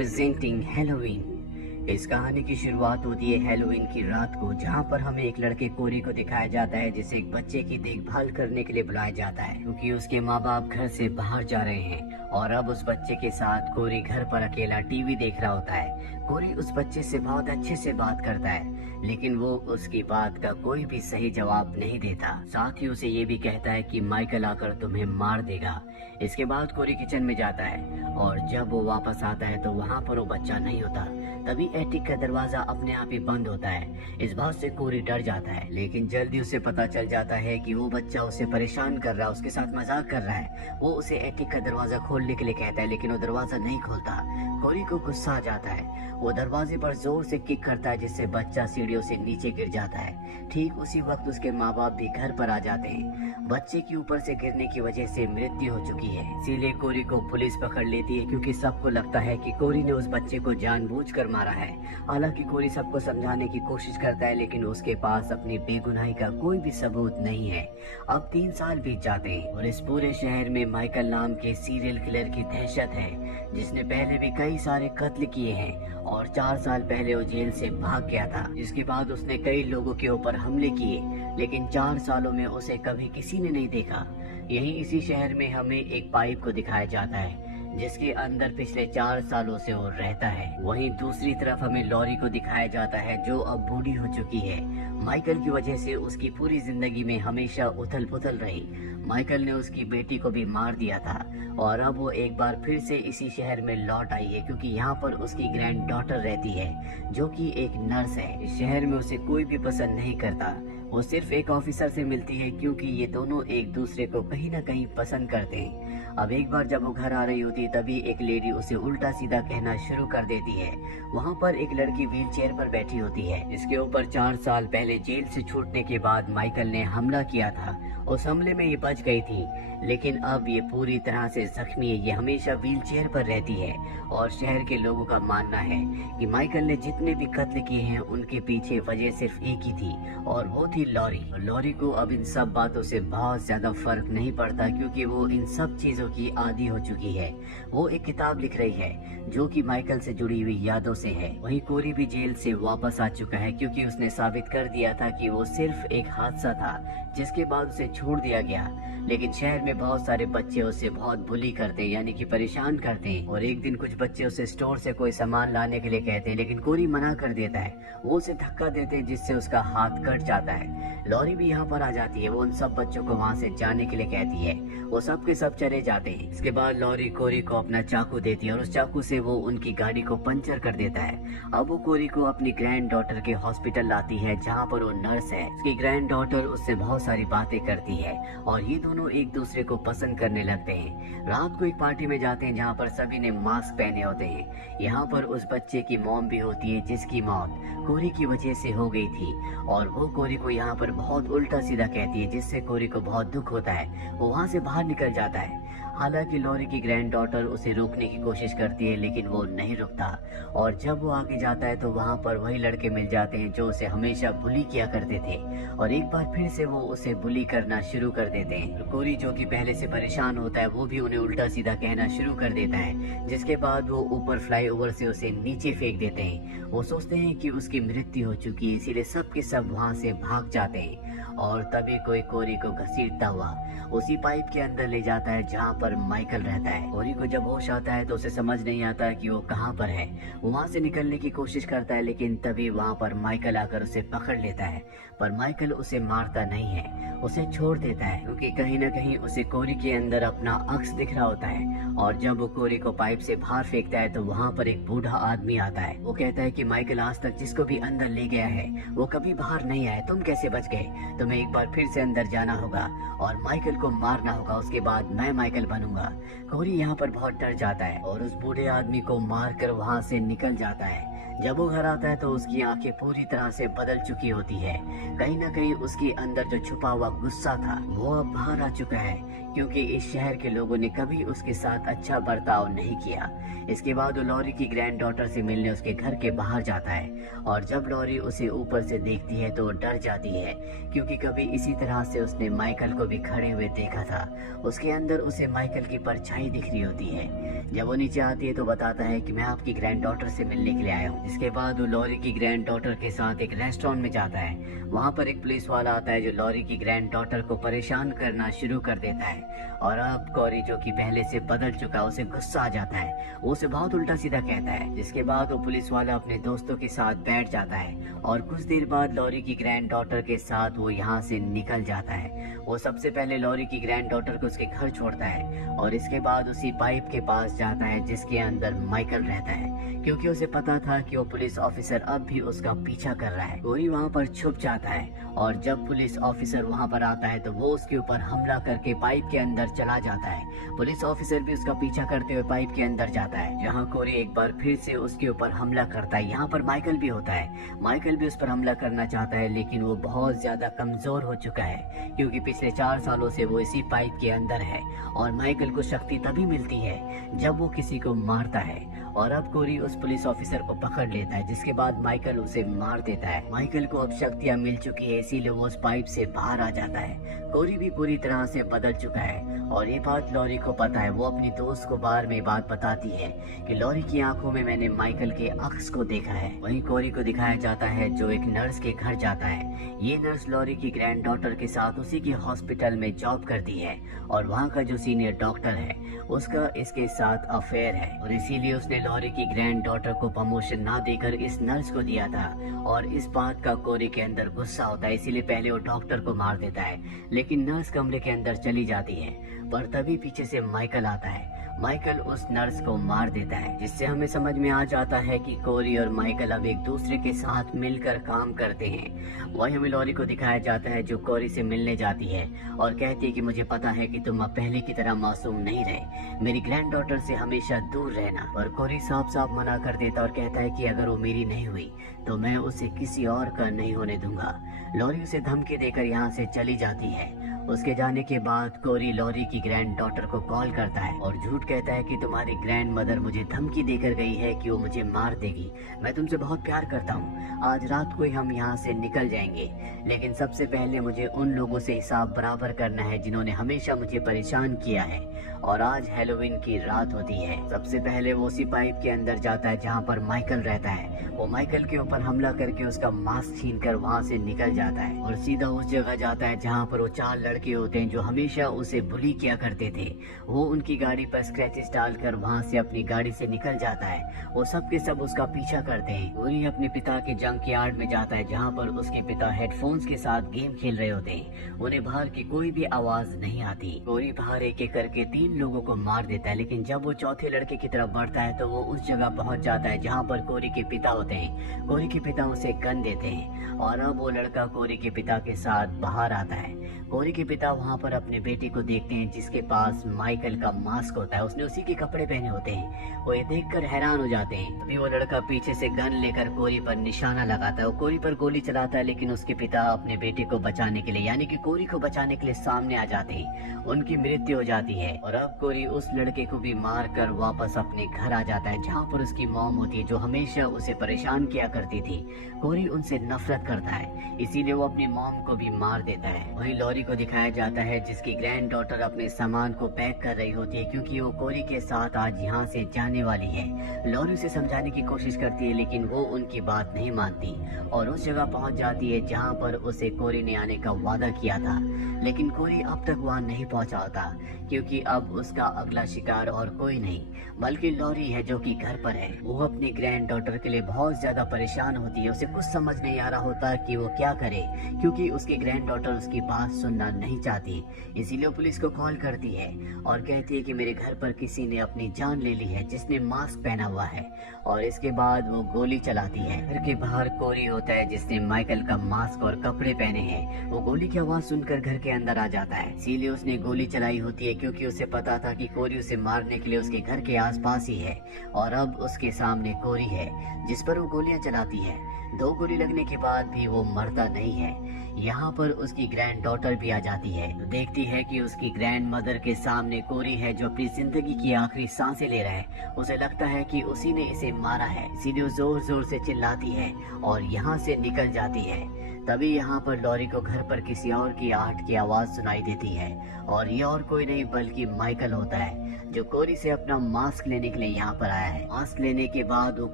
Representing Halloween. इस कहानी की शुरुआत होती है हैलोवीन की रात को, जहां पर हमें एक लड़के कोरी को दिखाया जाता है जिसे एक बच्चे की देखभाल करने के लिए बुलाया जाता है, क्योंकि उसके माँ बाप घर से बाहर जा रहे हैं और अब उस बच्चे के साथ कोरी घर पर अकेला टीवी देख रहा होता है। कोरी उस बच्चे से बहुत अच्छे से बात करता है, लेकिन वो उसकी बात का कोई भी सही जवाब नहीं देता। साथ ही उसे ये भी कहता है कि माइकल आकर तुम्हें मार देगा। इसके बाद कोरी किचन में जाता है और जब वो वापस आता है तो वहाँ पर वो बच्चा नहीं होता। तभी एटिक का दरवाजा अपने आप ही बंद होता है। इस बात से कोरी डर जाता है, लेकिन जल्दी उसे पता चल जाता है कि वो बच्चा उसे परेशान कर रहा है, उसके साथ मजाक कर रहा है। वो उसे एटिक का दरवाजा खोलने के लिए कहता है, लेकिन वो दरवाजा नहीं खोलता। कोरी को गुस्सा आ जाता है। वो दरवाजे पर जोर से किक करता है, जिससे बच्चा सीढ़ियों से नीचे गिर जाता है। ठीक उसी वक्त उसके माँ बाप भी घर पर आ जाते हैं। बच्चे की ऊपर से गिरने की वजह से मृत्यु हो चुकी है। इसीलिए कोरी को पुलिस पकड़ लेती है, क्योंकि सबको लगता है कि कोरी ने उस बच्चे को जानबूझकर मारा है। हालांकि कोरी सबको समझाने की कोशिश करता है, लेकिन उसके पास अपनी बेगुनाही का कोई भी सबूत नहीं है। अब 3 साल बीत जाते हैं और इस पूरे शहर में माइकल नाम के सीरियल किलर की दहशत है, जिसने पहले भी कई सारे कत्ल किए हैं और 4 साल पहले वो जेल से भाग गया था। जिसके बाद उसने कई लोगों के ऊपर हमले किए, लेकिन 4 सालों में उसे कभी किसी ने नहीं देखा। यहीं इसी शहर में हमें एक पाइप को दिखाया जाता है, जिसके अंदर पिछले 4 सालों से वो रहता है। वहीं दूसरी तरफ हमें लॉरी को दिखाया जाता है, जो अब बूढ़ी हो चुकी है। माइकल की वजह से उसकी पूरी जिंदगी में हमेशा उथल पुथल रही। माइकल ने उसकी बेटी को भी मार दिया था और अब वो एक बार फिर से इसी शहर में लौट आई है, क्योंकि यहाँ पर उसकी ग्रैंड डॉटर रहती है, जो कि एक नर्स है। इस शहर में उसे कोई भी पसंद नहीं करता। वो सिर्फ एक ऑफिसर से मिलती है, क्योंकि ये दोनों एक दूसरे को कहीं ना कहीं पसंद करते हैं। अब एक बार जब वो घर आ रही होती है, तभी एक लेडी उसे उल्टा सीधा कहना शुरू कर देती है। वहाँ पर एक लड़की व्हील चेयर पर बैठी होती है, जिसके ऊपर 4 साल पहले जेल से छूटने के बाद माइकल ने हमला किया था। उस हमले में ये बच गई थी, लेकिन अब ये पूरी तरह से जख्मी है। ये हमेशा व्हील चेयर पर रहती है और शहर के लोगों का मानना है कि माइकल ने जितने भी कत्ल किए हैं उनके पीछे वजह सिर्फ एक ही थी, और वो थी लॉरी। लॉरी को अब इन सब बातों से बहुत ज्यादा फर्क नहीं पड़ता, क्योंकि वो इन सब चीजों की आदी हो चुकी है। वो एक किताब लिख रही है जो कि माइकल से जुड़ी हुई यादों से है। वहीं कोरी भी जेल से वापस आ चुका है, क्योंकि उसने साबित कर दिया था कि वो सिर्फ एक हादसा था, जिसके बाद उसे छोड़ दिया गया। लेकिन शहर में बहुत सारे बच्चे उसे बहुत बुली करते, यानी कि परेशान करते हैं। और एक दिन कुछ बच्चे उसे स्टोर से कोई सामान लाने के लिए कहते हैं, लेकिन कोरी मना कर देता है। वो उसे धक्का देते हैं, जिससे उसका हाथ कट जाता है। लॉरी भी यहाँ पर आ जाती है। वो उन सब बच्चों को वहाँ से जाने के लिए कहती है। वो सब के सब चले जाते हैं। इसके बाद लॉरी कोरी को अपना चाकू देती है और उस चाकू से वो उनकी गाड़ी को पंचर कर देता है। अब वो कोरी को अपनी ग्रैंड डॉटर के हॉस्पिटल लाती है, जहाँ पर वो नर्स है। उसकी ग्रैंड डॉटर उससे बहुत सारी बातें करती है और ये दोनों एक दूसरे को पसंद करने लगते हैं। रात को एक पार्टी में जाते हैं, जहाँ पर सभी ने मास्क पहने होते हैं। यहाँ पर उस बच्चे की मॉम भी होती है, जिसकी मौत कोरी की वजह से हो गई थी, और वो कोरी को यहाँ पर बहुत उल्टा सीधा कहती है, जिससे कोरी को बहुत दुख होता है। वो वहाँ से बाहर निकल जाता है। हालांकि लॉरी की ग्रैंड डॉटर उसे रोकने की कोशिश करती है, लेकिन वो नहीं रुकता। और जब वो आगे जाता है तो वहाँ पर वही लड़के मिल जाते हैं जो उसे हमेशा बुली किया करते थे, और एक बार फिर से वो उसे बुली करना शुरू कर देते हैं। कोरी, जो कि पहले से परेशान होता है, वो भी उन्हें उल्टा सीधा कहना शुरू कर देता है, जिसके बाद वो ऊपर फ्लाईओवर से उसे नीचे फेंक देते हैं। वो सोचते हैं कि उसकी मृत्यु हो चुकी है, इसीलिए सब के सब वहाँ से भाग जाते हैं। और तभी कोई कोरी को घसीटता हुआ उसी पाइप के अंदर ले जाता है, जहाँ पर माइकल रहता है। कोरी को जब होश आता है तो उसे समझ नहीं आता कि वो कहाँ पर है। वो वहाँ से निकलने की कोशिश करता है, लेकिन तभी वहाँ पर माइकल आकर उसे पकड़ लेता है। पर माइकल उसे मारता नहीं है, उसे छोड़ देता है, क्योंकि कहीं न कहीं उसे कोरी के अंदर अपना अक्स दिख रहा होता है। और जब वो कोरी को पाइप से बाहर फेंकता है तो वहाँ पर एक बूढ़ा आदमी आता है। वो कहता है कि माइकल आज तक जिसको भी अंदर ले गया है वो कभी बाहर नहीं आया, तुम कैसे बच गए? तुम्हें एक बार फिर से अंदर जाना होगा और माइकल को मारना होगा, उसके बाद मैं माइकल बनूंगा। कोरी यहाँ पर बहुत डर जाता है और उस बूढ़े आदमी को मारकर वहाँ से निकल जाता है। जब वो घर आता है तो उसकी आंखें पूरी तरह से बदल चुकी होती है। कहीं ना कहीं उसके अंदर जो छुपा हुआ गुस्सा था वो अब बाहर आ चुका है, क्योंकि इस शहर के लोगों ने कभी उसके साथ अच्छा बर्ताव नहीं किया। इसके बाद वो लॉरी की ग्रैंड डॉटर से मिलने उसके घर के बाहर जाता है, और जब लॉरी उसे ऊपर से देखती है तो डर जाती है, क्योंकि कभी इसी तरह से उसने माइकल को भी खड़े हुए देखा था। उसके अंदर उसे माइकल की परछाई दिख रही होती है। जब वो नीचे आती है तो बताता है कि मैं आपकी ग्रैंड डॉटर से मिलने के लिए आया हूँ। इसके बाद वो लॉरी की ग्रैंड डॉटर के साथ एक रेस्टोरेंट में जाता है। वहाँ पर एक पुलिस वाला आता है जो लॉरी की ग्रैंड डॉटर को परेशान करना शुरू कर देता है, और अब कोरी जो कि पहले से बदल चुका उसे गुस्सा आ जाता है। वो उसे बहुत उल्टा सीधा कहता है, जिसके बाद वो पुलिस वाला अपने दोस्तों के साथ बैठ जाता है, और कुछ देर बाद लॉरी की ग्रैंड डॉटर के साथ वो यहाँ से निकल जाता है। वो सबसे पहले लॉरी की ग्रैंड डॉटर को उसके घर छोड़ता है, और इसके बाद उसी पाइप के पास जाता है जिसके अंदर माइकल रहता है, क्योंकि उसे पता था कि वो पुलिस ऑफिसर अब भी उसका पीछा कर रहा है। कोरी वहाँ पर छुप जाता है, और जब पुलिस ऑफिसर वहाँ पर आता है तो वो उसके ऊपर हमला करके पाइप के अंदर चला जाता है। पुलिस ऑफिसर भी उसका पीछा करते हुए पाइप के अंदर जाता है, जहाँ कोरी एक बार फिर से उसके ऊपर हमला करता है। यहाँ पर माइकल भी होता है। माइकल भी उस पर हमला करना चाहता है, लेकिन वो बहुत ज्यादा कमजोर हो चुका है, क्योंकि पिछले 4 सालों से वो इसी पाइप के अंदर है, और माइकल को शक्ति तभी मिलती है जब वो किसी को मारता है। और अब कोरी उस पुलिस ऑफिसर को पकड़ लेता है, जिसके बाद माइकल उसे मार देता है। माइकल को अब शक्तियाँ मिल चुकी है, इसीलिए वो उस पाइप से बाहर आ जाता है। कोरी भी पूरी तरह से बदल चुका है, और ये बात लॉरी को पता है। वो अपनी दोस्त को बार में बात बताती है कि लॉरी की आंखों में मैंने माइकल के अक्स को देखा है। वहीं कोरी को दिखाया जाता है जो एक नर्स के घर जाता है। ये नर्स लॉरी की ग्रैंड डॉटर के साथ उसी के हॉस्पिटल में जॉब करती है, और वहाँ का जो सीनियर डॉक्टर है उसका इसके साथ अफेयर है, और इसीलिए उसने लॉरी की ग्रैंड डॉटर को प्रमोशन ना देकर इस नर्स को दिया था। और इस बात का कोरी के अंदर गुस्सा होता है, इसीलिए पहले वो डॉक्टर को मार देता है, लेकिन नर्स कमरे के अंदर चली जाती है। पर तभी पीछे से माइकल आता है। माइकल उस नर्स को मार देता है, जिससे हमें समझ में आ जाता है कि कोरी और माइकल अब एक दूसरे के साथ मिलकर काम करते हैं। वही हमें लॉरी को दिखाया जाता है जो कोरी से मिलने जाती है और कहती है कि मुझे पता है कि तुम अब पहले की तरह मासूम नहीं रहे, मेरी ग्रैंड डॉटर से हमेशा दूर रहना। पर कोरी साफ साफ मना कर देता और कहता है कि अगर वो मेरी नहीं हुई तो मैं उसे किसी और का नहीं होने दूंगा। लॉरी उसे धमकी देकर यहाँ से चली जाती है। उसके जाने के बाद कोरी लॉरी की ग्रैंड डॉटर को कॉल करता है और झूठ कहता है कि तुम्हारी ग्रैंड मदर मुझे धमकी देकर गई है कि वो मुझे मार देगी। मैं तुमसे बहुत प्यार करता हूँ, आज रात को ही हम यहाँ से निकल जाएंगे, लेकिन सबसे पहले मुझे उन लोगों से हिसाब बराबर करना है जिन्होंने हमेशा मुझे परेशान किया है। और आज हैलोवीन की रात होती है। सबसे पहले वो उसी पाइप के अंदर जाता है जहाँ पर माइकल रहता है। वो माइकल के ऊपर हमला करके उसका मास्क छीनकर वहाँ से निकल जाता है और सीधा उस जगह जाता है जहाँ पर वो 4 लड़के होते हैं जो हमेशा उसे बुली किया करते थे। वो उनकी गाड़ी पर स्क्रैचेस डालकर वहाँ से अपनी गाड़ी से निकल जाता है। वो सब के सब उसका पीछा करते हैं। कोरी अपने पिता के जंक यार्ड में जाता है जहाँ पर उसके पिता हेडफोन्स के साथ गेम खेल रहे होते हैं। उन्हें बाहर की कोई भी आवाज नहीं आती। कोरी बाहर एक एक करके 3 लोगों को मार देता है, लेकिन जब वो चौथे लड़के की तरफ बढ़ता है तो वो उस जगह पहुंच जाता है जहाँ पर कोरी के पिता होते हैं। कोरी के पिता उसे गन देते हैं और अब वो लड़का कोरी के पिता के साथ बाहर आता है। कोरी के पिता वहाँ पर अपने बेटे को देखते हैं जिसके पास माइकल का मास्क होता है, उसने उसी के कपड़े पहने होते हैं। वो ये देखकर हैरान हो जाते हैं। अभी वो लड़का पीछे से गन लेकर कोरी पर निशाना लगाता है। वो कोरी पर गोली चलाता है, लेकिन उसके पिता अपने बेटे को बचाने के लिए यानी कि कोरी को बचाने के लिए सामने आ जाते हैं। उनकी मृत्यु हो जाती है और अब कोरी उस लड़के को भी मार कर वापस अपने घर आ जाता है जहाँ पर उसकी मॉम होती है जो हमेशा उसे परेशान किया करती थी। कोरी उनसे नफरत करता है, इसीलिए वो अपनी मॉम को भी मार देता है। वहीं लॉरी को दिखाया जाता है जिसकी ग्रैंड डॉटर अपने सामान को पैक कर रही होती है क्योंकि वो कोरी के साथ आज यहाँ से जाने वाली है। लॉरी उसे समझाने की कोशिश करती है, लेकिन वो उनकी बात नहीं मानती और उस जगह पहुँच जाती है जहाँ पर उसे कोरी ने आने का वादा किया था। लेकिन कोरी अब तक वहाँ नहीं पहुँचा होता क्योंकि अब उसका अगला शिकार और कोई नहीं बल्कि लॉरी है जो कि घर पर है। वो अपनी ग्रैंड डॉटर के लिए बहुत ज्यादा परेशान होती है। उसे कुछ समझ नहीं आ रहा होता कि वो क्या करे क्योंकि उसकी ग्रैंड डॉटर उसकी बात सुन सुनना नहीं चाहती, इसीलिए वो पुलिस को कॉल करती है और कहती है कि मेरे घर पर किसी ने अपनी जान ले ली है जिसने मास्क पहना हुआ है। और इसके बाद वो गोली चलाती है। घर के बाहर कोरी होता है जिसने माइकल का मास्क और कपड़े पहने हैं। वो गोली की आवाज सुनकर घर के अंदर आ जाता है, इसीलिए उसने गोली चलाई होती है क्योंकि उसे पता था कि कोरी उसे मारने के लिए उसके घर के आसपास ही है। और अब उसके सामने कोरी है जिस पर वो गोलियां चलाती है। 2 गोली लगने के बाद भी वो मरता नहीं है। यहाँ पर उसकी ग्रैंड डॉटर भी आ जाती है, देखती है कि उसकी ग्रैंड मदर के सामने कोरी है जो अपनी जिंदगी की आखिरी सांसें ले रहा है। उसे लगता है कि उसी ने इसे मारा है, इसीलिए वो जोर जोर से चिल्लाती है और यहाँ से निकल जाती है। तभी यहाँ पर लॉरी को घर पर किसी और की आहट की आवाज सुनाई देती है और ये और कोई नहीं बल्कि माइकल होता है जो कोरी से अपना मास्क लेने के लिए यहाँ पर आया है। मास्क लेने के बाद वो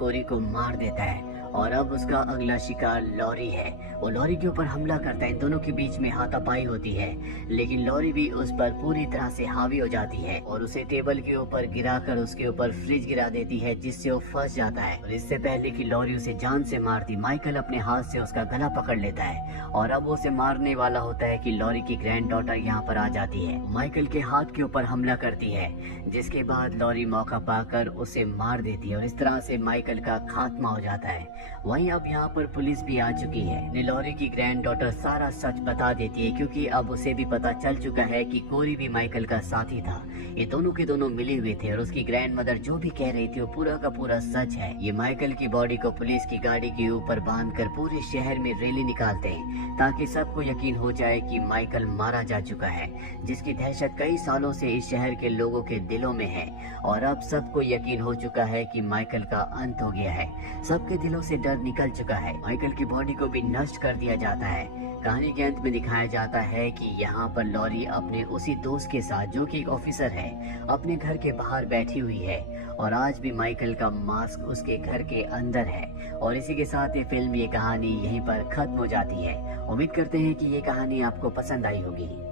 कोरी को मार देता है और अब उसका अगला शिकार लॉरी है। वो लॉरी के ऊपर हमला करता है, इन दोनों के बीच में हाथापाई होती है, लेकिन लॉरी भी उस पर पूरी तरह से हावी हो जाती है और उसे टेबल के ऊपर गिराकर उसके ऊपर फ्रिज गिरा देती है जिससे वो फंस जाता है। और इससे पहले कि लॉरी उसे जान से मारती, माइकल अपने हाथ से उसका गला पकड़ लेता है और अब उसे मारने वाला होता है कि लॉरी की ग्रैंड डॉटर यहाँ पर आ जाती है, माइकल के हाथ के ऊपर हमला करती है, जिसके बाद लॉरी मौका पाकर उसे मार देती है और इस तरह से माइकल का खात्मा हो जाता है। वहीं अब यहाँ पर पुलिस भी आ चुकी है। लॉरी की ग्रैंड डॉटर सारा सच बता देती है क्योंकि अब उसे भी पता चल चुका है कि कोरी भी माइकल का साथी था। ये दोनों के दोनों मिले हुए थे और उसकी ग्रैंड मदर जो भी कह रही थी वो पूरा का पूरा सच है। ये माइकल की बॉडी को पुलिस की गाड़ी के ऊपर बांधकर पूरे शहर में रैली निकालते हैं ताकि सबको यकीन हो जाए कि माइकल मारा जा चुका है, जिसकी दहशत कई सालों से इस शहर के लोगों के दिलों में है। और अब सबको यकीन हो चुका है कि माइकल का अंत हो गया है, सबके दिलों से डर निकल चुका है। माइकल की बॉडी को भी नष्ट कर दिया जाता है। कहानी के अंत में दिखाया जाता है कि यहाँ पर लॉरी अपने उसी दोस्त के साथ, जो कि एक ऑफिसर है, अपने घर के बाहर बैठी हुई है और आज भी माइकल का मास्क उसके घर के अंदर है। और इसी के साथ ये फिल्म, ये कहानी यहीं पर खत्म हो जाती है। उम्मीद करते हैं कि ये कहानी आपको पसंद आई होगी।